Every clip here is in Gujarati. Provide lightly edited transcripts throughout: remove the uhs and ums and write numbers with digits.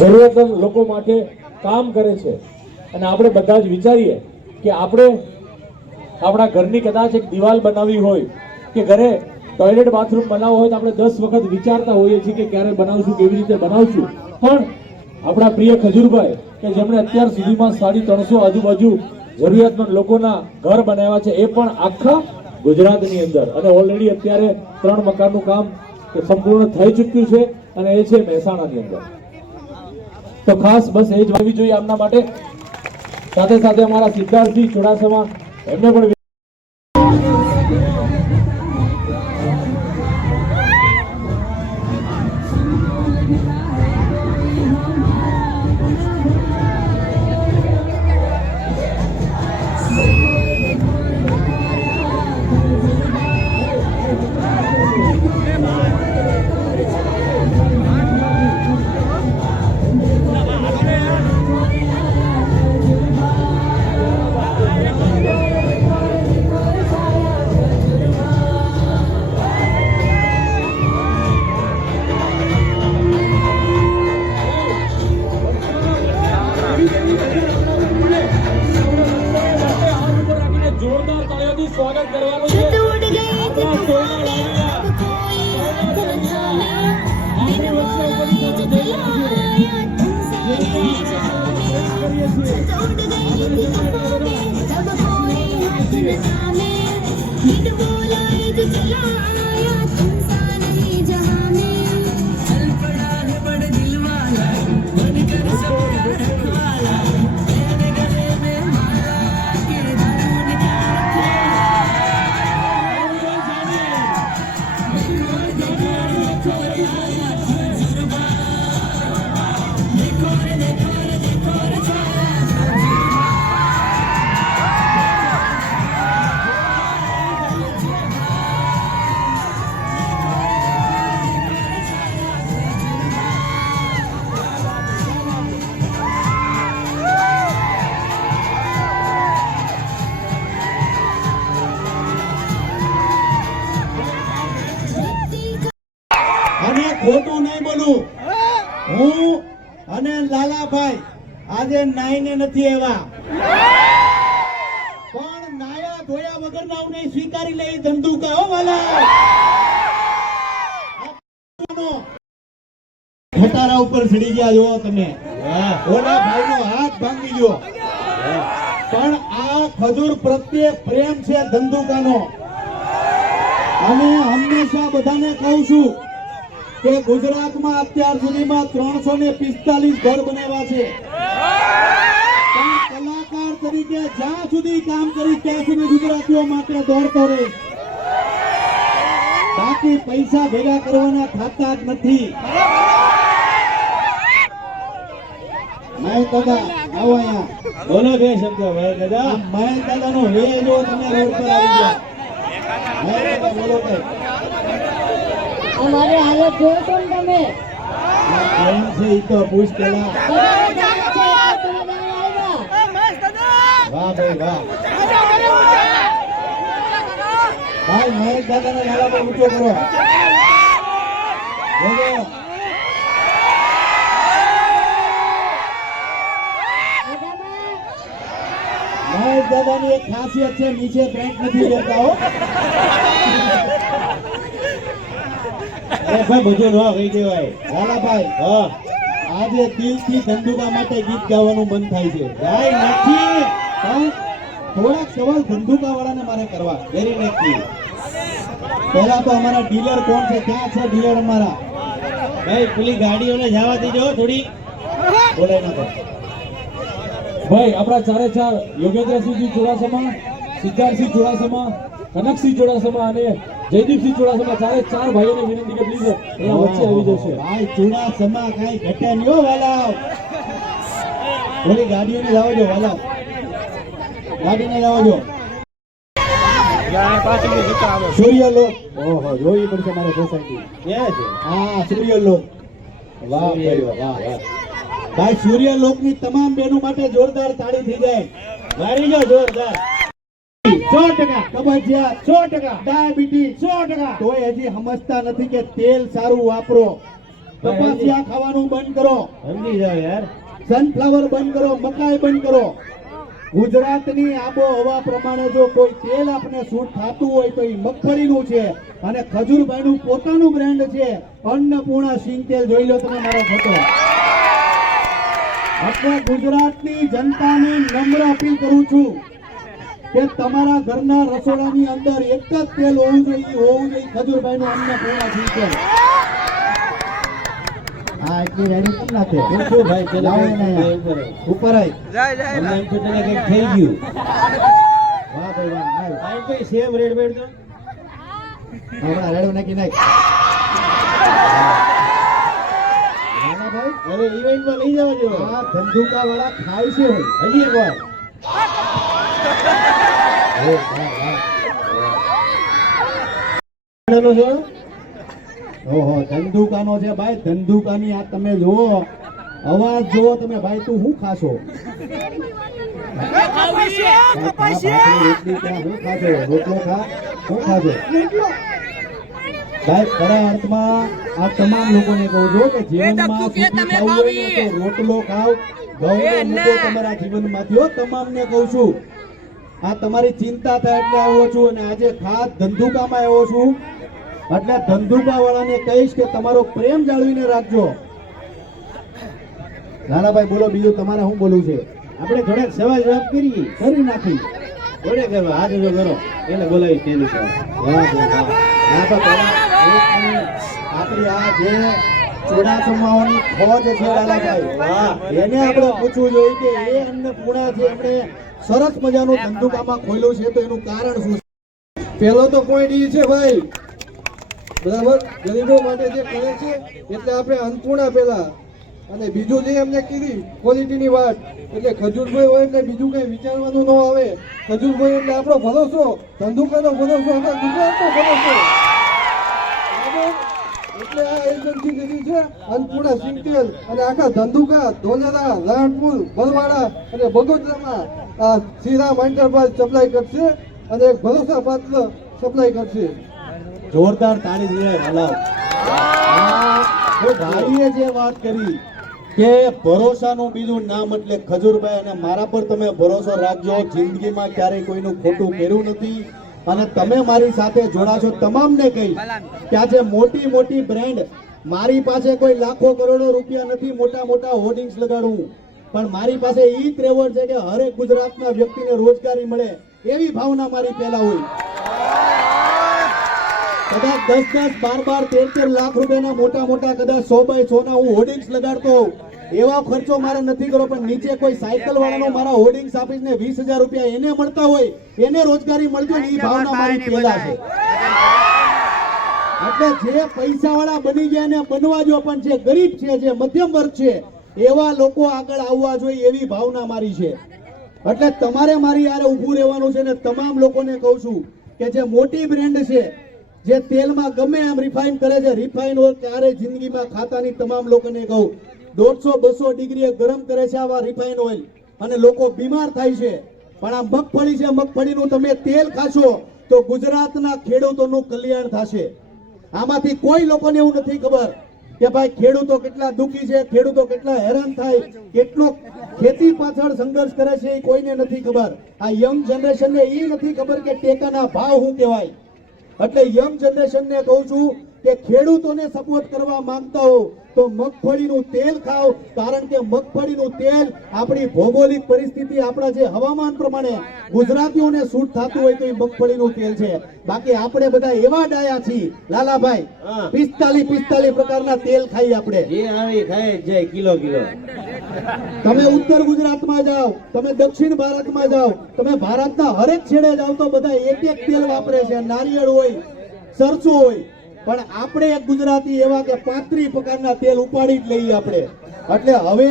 જરૂરિયાતમંદ લોકો માટે કામ કરે છે અને આપણે બધા જ વિચારીએ કે આપણે આપણા ઘરની કદાચ એક દિવાલ બનાવવી હોય કે ઘરે ટોયલેટ બાથરૂમ બનાવવો હોય તો આપણે 10 વખત વિચારતા હોઈએ છીએ કે ક્યારે બનાવશું, કેવી રીતે બનાવશું. પણ આપણા પ્રિય ખજૂરભાઈ કે જેમણે અત્યાર સુધીમાં 350 આજુબાજુ જરૂરિયાતમંદ લોકોના ઘર બનાવ્યા છે, એ પણ આખા ગુજરાતની અંદર, અને ઓલરેડી અત્યારે 3 મકાનનું કામ સંપૂર્ણ થઈ ચૂક્યું છે અને એ છે મહેસાણાની અંદર. તો ખાસ બસ એ જ હોવી જોઈએ આમના માટે. સાથે સાથે અમારા સિદ્ધાર્થજી ચુડાસમા એમને પણ સ્વાગત કરવાનું છે. ખોટું નહીં બોલું, હું અને લાલાભાઈ આજે નાઈને નથી આવ્યા, પણ નાયા ધોયા વગર નાવને સ્વીકારી લઈ ધંધુકા. હો વાલા, ખટારા ઉપર ચડી ગયા જો તમે. ઓલા ભાઈનો હાથ ભાંગી ગયો, પણ આ ખજૂર પ્રત્યે પ્રેમ છે ધંધુકાનો. અને હંમેશા બધાને કહું છું કે ગુજરાતમાં અત્યાર સુધીમાં 345 ઘર બનાવ્યા છે, પણ કલાકાર તરીકે જ્યાં સુધી કામ કરી ત્યાં સુધી ગુજરાતીઓ માટે દોડતો રહે. બાકી પૈસા ભેગા કરવાના ખાતા જ નથી. મહેશ દાદા આવો અહીંયા બોલો. બે શબ્દો મહેશ દાદા. મહેશ દાદાનો વે જો તમે રોડ પર આવી ગયા. મહેશ દાદા બોલો કઈ. हमारे हालत जो तुम તમે કેમ છે ઈ તો પૂછ પેલા. વાહ ભાઈ વાહ. ભાઈ મહેશ દાદાને નાલા પર ઊંચો કરો. બોલો. મહેશ દાદાની એક ખાસિયત છે, નીચે પેન્ટ નથી રહેતા. હો ભાઈ બધું ન કહી દેવાય. લાલાભાઈ, હા, આજે દિલથી ધંધુકા માટે ગીત ગાવાનું મન થાય છે. ગાય નથી, પણ થોડાક સવાલ ધંધુકા વાળાને મારે કરવા. વેરી નક્કી. પહેલા તો અમારા ડીલર કોણ છે? ક્યાં છે ડીલર અમારા? ભાઈ પેલી ગાડીઓને જવા દેજો થોડી. બોલાય નાખો ભાઈ. આપણા 4 યોગેન્દ્રસિંહજી ચુડાસમા, સિદ્ધાર્થસિંહ ચુડાસમા, કનકસિંહ ચુડાસમા અને જયદીપસિંહ ચુડાસમા, 4 ભાઈઓને વિનંતી કે પ્લીઝ અહીંયા વચ્ચે આવી જશે. ભાઈ ચુડાસમા કઈ ઘટે નહીં. હો વાલા, ઓલી ગાડીઓને લાવજો. વાલા, ગાડીને લાવજો. સૂર્યલોક, ઓહો, જોઈ પડશે મારે સોસાયટી. ક્યાં છે? હા, સૂર્યલોક. વાહ ભાઈ વાહ વાહ. ભાઈ સૂર્યલોકની તમામ બહેનો માટે જોરદાર તાળી થઈ જાય. મારી જો જોરદાર. 100% કબજિયાત, 100% ડાયાબિટીસ, 100%. તોય હજી સમજતા નથી કે તેલ સારું વાપરો. કપાસિયા ખાવાનું બંધ કરો, સમજી જાવ યાર. સનફ્લાવર બંધ કરો, મકાઈ બંધ કરો. ગુજરાતની આબોહવા પ્રમાણે જો કોઈ તેલ આપને સૂટ થતું હોય તો એ મગફળીનું છે અને ખજૂરભાઈનું પોતાનું બ્રાન્ડ છે અન્નપૂર્ણા સિંગ તેલ. જોઈ લો તમે મારો ફોટો. એટલે ગુજરાતની જનતાને નમ્ર અપીલ કરું છું કે તમારા ઘરના રસોડાની અંદર એક જ તેલ હોવું જોઈએ ખજૂરભાઈનું અન્નપૂર્ણા સિંગ તેલ. હા, એટલી રેડી કેમ નાખે? હું શું ભાઈ તને લાવો કંઈક ને. ઉપર ઉપર આય. અમને એમ તો તને કંઈક થઈ ગયું. વાહ ભાઈ વાહ. હાલ. આ કઈ સેમ રેડ બેડ તો હમણાં રેડો નાખી નાખ. નાના ભાઈ, અરે ઇવેન્ટમાં લઈ જવા જેવો. આ ધંધુકા વાળા ખાય છે ભાઈ. હજી એક વાર. એનો છે? ઓહો, ધંધુકાનો છે ભાઈ. ધંધુકાની આ તમે જુઓ, અવાજ જુઓ તમે ભાઈ. તું શું ખાશો? ભાખરી, રોટલી ક્યાં? શું ખાશો? રોટલો ખા? શું ખાશો? ભાઈ, ખરા અર્થમાં આ તમામ લોકોને કહું છું કે જીવનમાં સુખી થવું હોય ને તો રોટલો ખાવ, ઘઉંનો મુદ્દો તમારા જીવનમાંથી. હો, તમામને કહું છું. આ તમારી ચિંતા થાય એટલે આવ્યો છું અને આજે ખાસ ધંધુકામાં આવ્યો છું. એટલે ધંધુકા વાળાને કહીશ કે તમારો પ્રેમ જાળવીને રાખજો. નાનાભાઈ બોલો, બીજું તમારે શું બોલવું છે? આપણે થોડાક સવાલ જવાબ કરીએ. કરી નાખી. થોડે કરવા હાથ જો કરો એને બોલાવી તેનું કામ. વાહ ભાઈ વાહ. ના તો પહેલા આપણી આ જે ચોડાસમાઓની ફોજ છે લાલાભાઈ, વાહ. એને આપણે પૂછવું જોઈએ કે એ અન્નપૂર્ણા જે એમણે સરસ મજાનું ધંધુકામાં ખોલ્યું છે તો એનું કારણ શું છે? પહેલો તો પોઈન્ટ એ છે ભાઈ, બરાબર, ગરીબો માટે જે કરે છે એટલે આપણે અન્નપૂર્ણા પહેલા, અને બીજું જે એમને કીધી ક્વોલિટીની વાત, એટલે ખજૂરભાઈ હોય એટલે બીજું કઈ વિચારવાનું ન આવે. ખજૂરભાઈ એટલે આપણો ભરોસો, ધંધુકાનો ભરોસો, આખા ગુજરાતનો ભરોસો. બરાબર? એટલે આ એજન્સી લીધી છે અન્નપૂર્ણા સિંગ તેલ, અને આખા ધંધુકા, ધોલેરા, રાણપુર, બરવાડા અને બગોદરામાં આ શ્રીરામ એન્ટરપ્રાઇઝ સપ્લાય કરશે અને એક ભરોસા પાત્ર સપ્લાય કરશે. જોરદાર તાળી દીધા હલાવ. ભાઈએ જે વાત કરી કે ભરોસાનું બીજું નામ એટલે ખજૂરભાઈ, અને મારા પર તમે ભરોસો રાખજો. જિંદગીમાં ક્યારેય કોઈનું ખોટું કર્યું નથી અને તમે મારી સાથે જોડાશો. તમામને કહી કે આજે મોટી મોટી બ્રાન્ડ, મારી પાસે કોઈ લાખો કરોડો રૂપિયા નથી મોટા મોટા હોર્ડિંગ્સ લગાડવું, પણ મારી પાસે ઈ ત્રેવડ છે કે હરેક ગુજરાતના વ્યક્તિને રોજગારી મળે એવી ભાવના મારી પહેલા હોય. કદાચ 10-10, 12-12, 13-13 લાખ રૂપિયાના મોટા મોટા કદાચ 100x100 ના હું હોર્ડિંગ્સ લગાડતો હોઉં, એવા ખર્ચો મારે નથી કરવો, પણ નીચે કોઈ સાયકલ વાળાનો મારા હોર્ડિંગ્સ આપીને 20,000 રૂપિયા એને મળતા હોય, એને રોજગારી મળતી હોય, એ ભાવના મારી પહેલા છે. એટલે જે પૈસા વાળા બની ગયા ને બનવા જો, પણ જે ગરીબ છે, જે મધ્યમ વર્ગ છે, એવા લોકો આગળ આવવા જોઈએ એવી ભાવના મારી છે. એટલે તમારે મારી યારે ઊભું રહેવાનું છે ને તમામ લોકોને કહું છું કે જે મોટી બ્રાન્ડ છે, જે તેલમાં ગમે એમ રિફાઇન કરે છે, રિફાઇન ઓઇલ ક્યારે જિંદગીમાં ખાતાની તમામ લોકોને કહું, 150-200 ડિગ્રીએ ગરમ કરે છે આવા રિફાઇન ઓઇલ અને લોકો બીમાર થાય છે. પણ આ મગફળી છે, મગફળીનું તમે તેલ ખાશો તો ગુજરાતના ખેડૂતોનું કલ્યાણ થશે. આમાંથી કોઈ લોકોને એવું નથી ખબર કે ભાઈ ખેડૂતો કેટલા દુઃખી છે, ખેડૂતો કેટલા હેરાન થાય, કેટલો ખેતી પાછળ સંઘર્ષ કરે છે, એ કોઈને નથી ખબર. આ યંગ જનરેશનને એ નથી ખબર કે ટેકાના ભાવ શું કહેવાય. એટલે યંગ જનરેશનને કહું છું કે ખેડૂતોને સપોર્ટ કરવા માંગતા હો તો મગફળીનું તેલ ખાઓ, કારણ કે મગફળીનું તેલ આપણી ભૌગોલિક પરિસ્થિતિ, આપણા જે હવામાન પ્રમાણે ગુજરાતીઓને સૂટ થતું હોય તો એ મગફળીનું તેલ છે. બાકી આપણે બધા એવા ડાયા છીએ લાલાભાઈ, હા. 45 પ્રકારના તેલ ખાઈએ આપણે. જે આવી ખાય જ જાય કિલો કિલો. તમે ઉત્તર ગુજરાતમાં જાઓ, તમે દક્ષિણ ભારતમાં જાઓ, તમે ભારતના હરેક છેડે જાઓ તો બધા એક એક તેલ વાપરે છે. નારિયેળ હોય, સરસો હોય, પણ આપણે એક ગુજરાતી એવા કે 35 પ્રકારના તેલ ઉપાડી જ લઈએ આપણે. એટલે હવે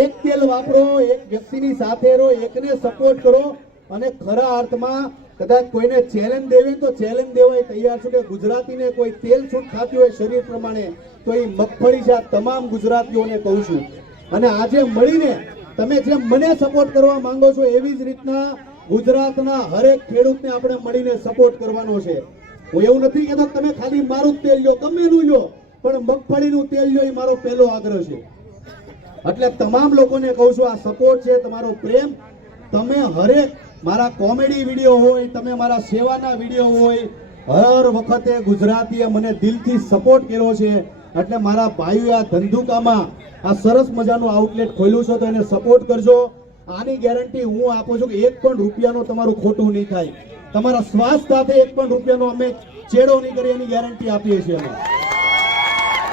એક તેલ વાપરો, એક વ્યક્તિની સાથે રહો, એકને સપોર્ટ કરો, અને ખરા અર્થમાં કદાચ કોઈને ચેલેન્જ દેવી તો ચેલેન્જ દેવાય તૈયાર છું કે ગુજરાતીને કોઈ તેલ છૂટ ખાતી હોય શરીર પ્રમાણે તો એ મગફળી છે. આ તમામ ગુજરાતીઓને કહું છું. અને આજે મળીને તમે જેમ મને સપોર્ટ કરવા માંગો છો એવી જ રીતના ગુજરાતના હરેક ખેડૂતને આપણે મળીને સપોર્ટ કરવાનો છે. હું એવું નથી કહેતો તમે ખાલી મારું જ તેલ લો, ગમે એનું લો, પણ મગફળીનું તેલ લ્યો એ મારો પહેલો આગ્રહ છે. એટલે તમામ લોકોને કહું છું, આ સપોર્ટ છે, તમારો પ્રેમ, તમે હરેક મારા કોમેડી વિડીયો હોય, તમે મારા સેવાના વિડીયો હોય, હર વખતે ગુજરાતીએ મને દિલથી સપોર્ટ કર્યો છે. એટલે મારા ભાઈઓ આ ધંધુકામાં આ સરસ મજાનું આઉટલેટ ખોલ્યું છે તો એને સપોર્ટ કરજો. આની ગેરંટી હું આપું છું કે 1 પણ રૂપિયાનો તમારું ખોટું નહીં થાય. તમારા સ્વાસ્થ્ય સાથે 1 પણ રૂપિયાનો અમે ચેડો નહીં કરી એની ગેરંટી આપીએ છીએ અમે.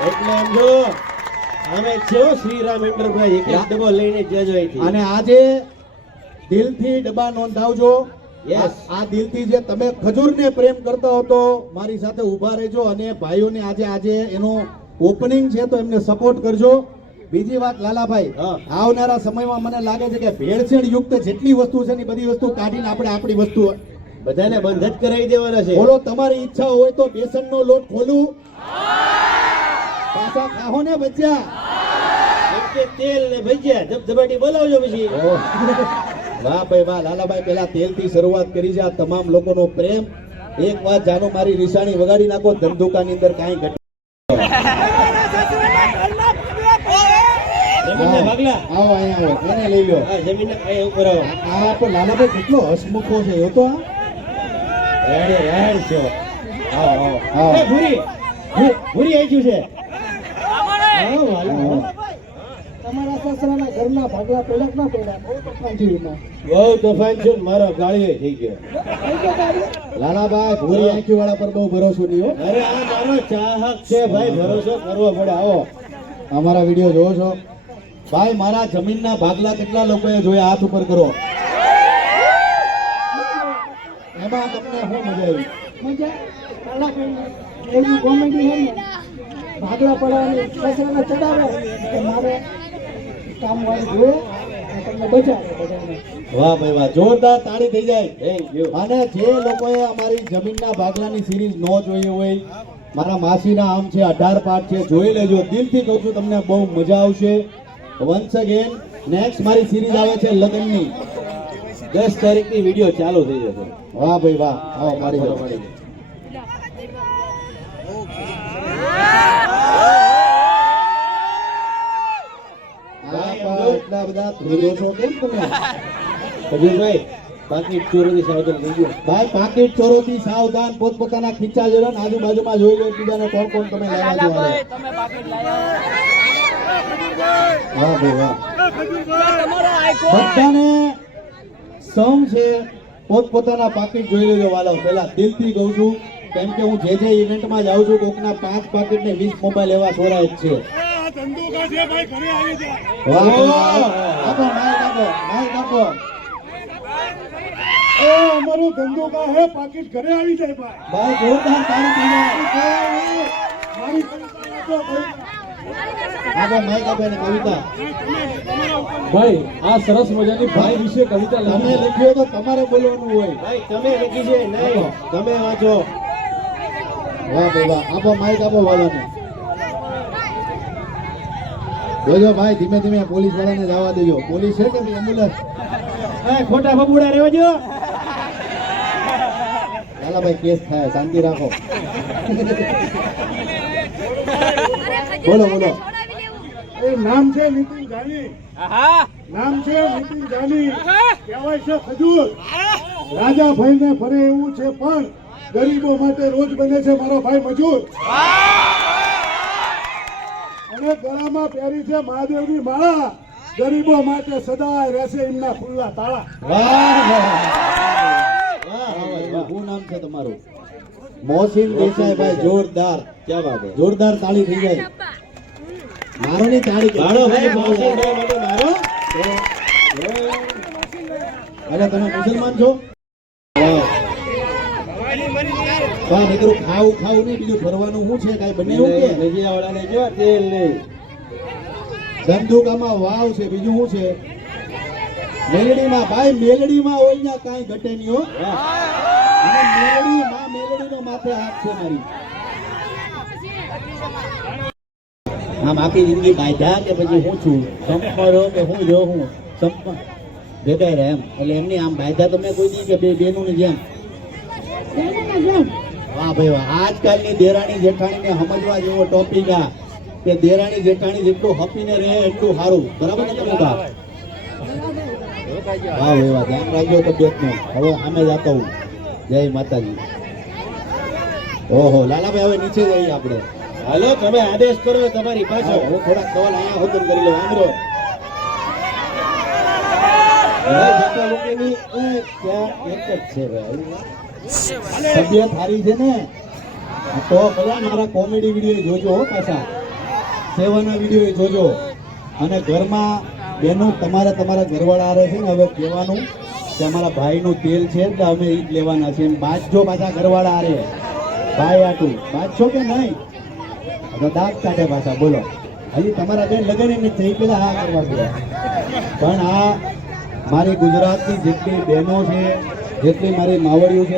એટલે એમ જો અમે છો શ્રીરામ એન્ટરપ્રાઇઝ એક એક ડબ્બો લઈને જજો અહીંથી. અને આજે દિલથી ડબ્બા નોંધાવજો. Yes. આ દિલથી જે તમે ખજૂરને પ્રેમ કરતા હો તો મારી સાથે ઊભા રહેજો અને ભાઈઓને આજે એનું ઓપનિંગ છે તો એમને સપોર્ટ કરજો. બીજી વાત લાલાભાઈ, હા. આવનારા સમયમાં મને લાગે છે કે ભેળસેળ યુક્ત જેટલી વસ્તુ છે ને એ બધી વસ્તુ કાઢીને આપણે આપણી વસ્તુ બધાને બંધ જ કરાવી દેવાના છે. બોલો. તમારી ઈચ્છા હોય તો બેસનનો લોટ ખોલું, પાછા ખાહો ને બચ્ચા. એમ કે તેલ ને ભજીયા ધબધબાટી બોલાવજો પછી. વાહ ભાઈ વાહ. લાલાભાઈ પહેલા તેલથી શરૂઆત કરી છે. આ તમામ લોકોનો પ્રેમ. એક વાત જાણો, મારી રીસાણી વગાડી નાખો, ધંધુકાની અંદર કાંઈ ઘટે. જમીનના ભાગલા. આવો અહીંયા આવો, એને લઈ લો. હા, જમીનના પાયા ઉપર આવો. આ તો લાલાભાઈ કેટલો હસમુખો છે એ તો. રેડ રેડ છો. આવો આવો. આવો. એ ભૂરી ભૂરી આવી છે. આવો વાલા. તમારા સસરાના ઘરના ભાગલા પડ્યા કે ના પડ્યા કાંઠીમાં? બહુ તોફાન છે ને મારો ગાળીએ થઈ ગયો. લાલાભાઈ ભૂરી આંખી વાળા પર બહુ ભરોસો નહીં હો. અરે આ મારો ચાહક છે ભાઈ, ભરોસો કરવો પડે. આવો. અમારા વિડીયો જોવો છો ભાઈ? મારા જમીનના ભાગલા કેટલા લોકોએ જોયા? હાથ ઉપર કરો. એમાં તમને શું મજા આવી? મજા કાલાભાઈ એવી કોમેડી છે ને, ભાગલા પડવાની સસરાને ચડાવે કે મારે કામ વાળી જોવે અને તમને બચાવે બધાને. વાહ ભાઈ વાહ, જોરદાર તાળી થઈ જાય. Thank you. અને જે લોકોએ અમારી જમીનના ભાગલાની સિરીઝ ન જોઈ હોય, મારા માસીના આમ છે 18 પાર્ટ છે, જોઈ લેજો. દિલથી કહું છું તમને બહુ મજા આવશે. વન્સ અગેન નેક્સ્ટ મારી સિરીઝ આવે છે લગ્નની. 10 તારીખની વિડીયો ચાલુ થઈ જશે. વાહ ભાઈ વાહ. આવો મારી જાઓ. એટલા બધા ધ્રુવો છો કેમ તમે? કબીરભાઈ બાકી ચોરોની સાવધાન થઈ ગયો. ભાઈ પાકીટ ચોરોથી સાવધાન, પોતપોતાના ખીચા જોડો ને આજુબાજુમાં જોઈ લો બીજાને કોણ કોણ તમે લાવ્યા છો. હારે. વાહ ભાઈ વાહ. બધાને સમ છે, પોતપોતાના પાકીટ જોઈ લેજો વાલો. પહેલા દિલથી કહું છું, કેમ કે હું જે ઇવેન્ટમાં જાઉં છું કોકના 5 પાકીટ ને 20 મોબાઈલ એવા ચોરાય જ છે. વાહ ભાઈ વાહ. આપો માઈક આપો, માઈક આપો. અમારું ધંધુકા હે પાકીટ ઘરે આવી જાય ભાઈ. ભાઈ જોરદાર તાળી થઈ જાય. મારી આપો માઈક આપો એને કવિતા. ભાઈ આ સરસ મજાની ભાઈ વિશે કવિતા તમે લખી લખ્યો તો તમારે બોલવાનું હોય. ભાઈ તમે લખી છે નહીં, તમે વાંચો. વાહ ભાઈ વાહ. આપો માઈક આપો વાલાને. જોજો ભાઈ, ધીમે ધીમે પોલીસ વાળાને જવા દેજો. પોલીસ છે કે એમ્બ્યુલન્સ? હા, ખોટા બબુડા રહેવા જો. લાલાભાઈ કેસ થાય, શાંતિ રાખો. બોલો બોલો. એ નામ છે નીતિન જાની. નામ છે નીતિન જાની. કહેવાય છે ખજૂર. રાજા ભાઈને ફરે એવું છે પણ ગરીબો માટે રોજ બને છે મારો ભાઈ મજૂર. અને ગળામાં પહેરી છે મહાદેવની માળા. ગરીબો માટે સદાય રહેશે એમના ખુલ્લા તાળા. વાહ વાહ. શું નામ છે તમારું? મોહસિન દેસાઈભાઈ. જોરદાર. ક્યાં વાત છે? જોરદાર તાળી થઈ જાય. મારો ની તાળી મારો ભાઈ મોહસિનભાઈ માટે મારો. અરે તમે મુસલમાન છો? વાહ મિત્રો, ખાવું ખાવું નહીં, બીજું ફરવાનું શું છે? કાંઈ બને એવું કે? ભજીયાવાળાને જો તેલ નહીં. ધંધુકામાં વાવ છે, બીજું શું છે? મેલડીમાં ભાઈ, મેલડીમાં હોય ત્યાં કાંઈ ઘટે નહીં હો. અને મેલડીનો માથે હાથ છે મારી. આમ આખી જિંદગી બાંધ્યા કે પછી હું છું સંપમાં રહો કે હું જો હું સંપમાં ભેગા રહે એમ. એટલે એમની આમ બાંધ્યા તમે કોઈ દી કે બે બેનું જેમ. વાહ ભાઈ વાહ. આજકાલની દેરાણી જેઠાણીને સમજવા જેવો ટોપિક આ કે દેરાણી જેઠાણી જેટલું હપીને રહે એટલું સારું. બરાબર ને તમે બા? વાહ ભાઈ વાહ. ધ્યાન રાખજો તબિયતનું. હવે સામે જાતો હું. જય માતાજી. ઓહો લાલાભાઈ હવે નીચે જઈએ આપણે. હાલો તમે આદેશ કરો તમારી હા, પાછળ. હવે થોડાક સવાલ અહીંયા હોતન કરી લો. આમરો તબિયત સારી છે ને તો બધા મારા કોમેડી વિડીયો જોજો હો. પાછા સેવાના વિડીયો જોજો. અને ઘરમાં બેનો તમારા ઘરવાળા આવે છે ને હવે કહેવાનું કે અમારા ભાઈનું તેલ છે એટલે અમે ઈ જ લેવાના છે. બાજજો પાછા ઘરવાળા આરે ભાઈ આટું બાજશો કે નહીં? હવે દાંત કાઢે પાછા. બોલો હજી તમારા બેન લગન એમ થઈ પેલા હા કરવા ગયા. પણ આ મારી ગુજરાતની જેટલી બહેનો છે, જેટલી મારી માવડીઓ છે,